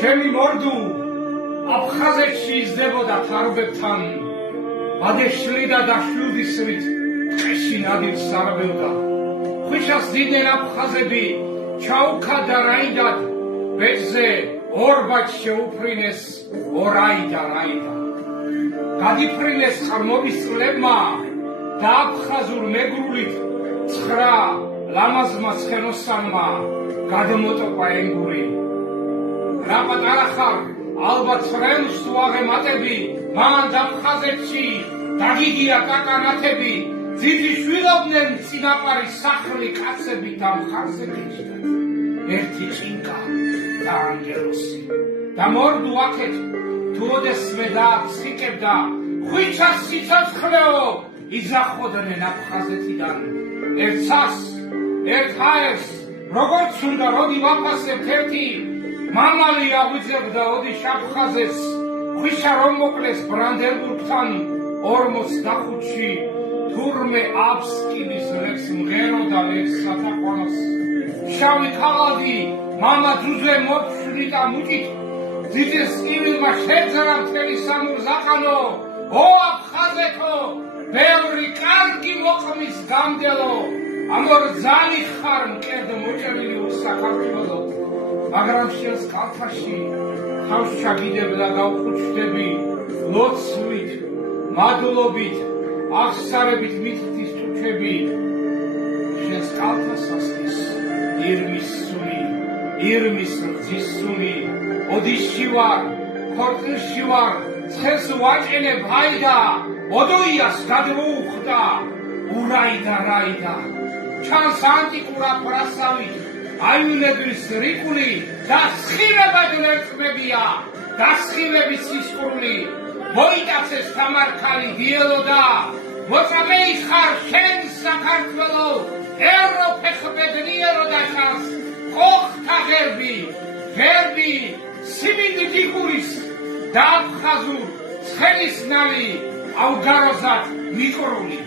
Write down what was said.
ჩემი მორდუ აფხაზეთში იზრდებოდა თარბებთან ბადეშლიდა და შვილდისრით ტყეში ნადირს არბევდა ხვიშას ძიდნენ აფხაზები ჩაუქა და რაიდად ბეჭზე ორბად შეუფრინეს ორაიდა რაიდა გადიფრინეს ხარმობისწყლებმა და აფხაზურ მეგრულით ცხრა ლამაზმა ცხენოსანმა გადმოტოყვა ენგური რა პატარა ხარ ალბათ ცხენს თუ აღემატები მან აფხაზეთში დაგიგია კაკანათები ძიძი შვილობდნენ წინაპარის სახლი კაცები და მხარზე გიჩნდა ერთი ჭინკა და ანგელოსი და მორდუ აქეთ თუ ოდესმე დააფსიკებდა ხვიჩას სიცოცხლეო იზახოდნენ აფხაზეთიდან ერთსას ერთ ჰაერს როგორც უნდა როდი ვაფასებთ ერთი მამალი აღვიძებდა ოდიშ აფხაზეთს ხვიშა რომ მოკლეს ბრანდენბურგთან 45-ში თურმე აფსკილის რებს მღეროდა ერთ სათაყვანოს შავი ქაღალდი მამა ძუძე მოფშვრიტა მუჭით ძიძეს კივილმა შეძრა მთელი სამურზაყანო ო აფხაზეთო ბევრი კარგი მოყმის გამდელო ამორ ძალი ხარ მკერდ მოჭერილი უსაქართლო მაგრამ შენს კალთაში თავს ჩაგიდებ და გავხუჩდები ლოცვით მადლობით აღსარებით მითითის თუჩები შენს კალთას ასის ირმის რძის სული ოდიშში ვარ ქორწილში ვარ ცხენს ვაჭენებ ჰაიდა ოდოიას გადმოუხდა ურაიდა რაიდა ჩანს ანტიკურა პრასავით აიუნებლის რიკული და სხივებად ლერწმებია და სხივების სისხული მოიტაცეს სამარქალი დიელოდა მოწამეი ხარ შენ საქართველო ეროფეხბედნიერო და ჩანს კოხთა ღერბი სიმინდი დიქურის და აფხაზურ ცხენისნალი ავგაროზად მიკრული